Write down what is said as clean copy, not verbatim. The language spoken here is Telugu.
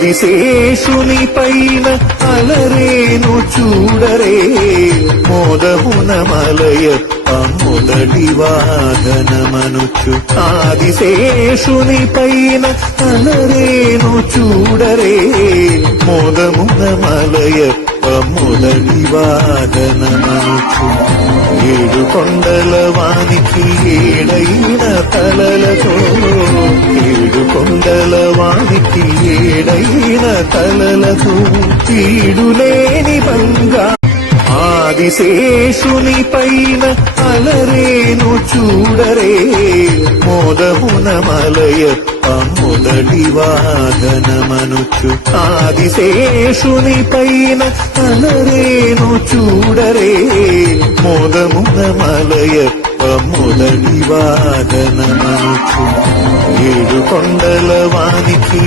ఆదిశేషుని పైన అలరేను చూడరే మోదమున మలయప్ప మొదటి వాహనమనుచు ఆదిశేషుని పైన అలరేను చూడరే మోదమున మలయప్ప మొదటి వాదనమనుచు ఏడు కొండల వానికి ఏడైన తలలతో ఏడు కొండల వానికి ఏడైన తలలతో ఈడులేని బంగా ఆదిశేషుని పైన అలరేను చూడరే మోదమున మలయప్ప మొదటి వాదనమనుచు ఆదిశేషుని పైన అలరేను చూడరే మోదమున మలయప్ప మొదటి వాదనమనుచు ఏడు కొండల వానికి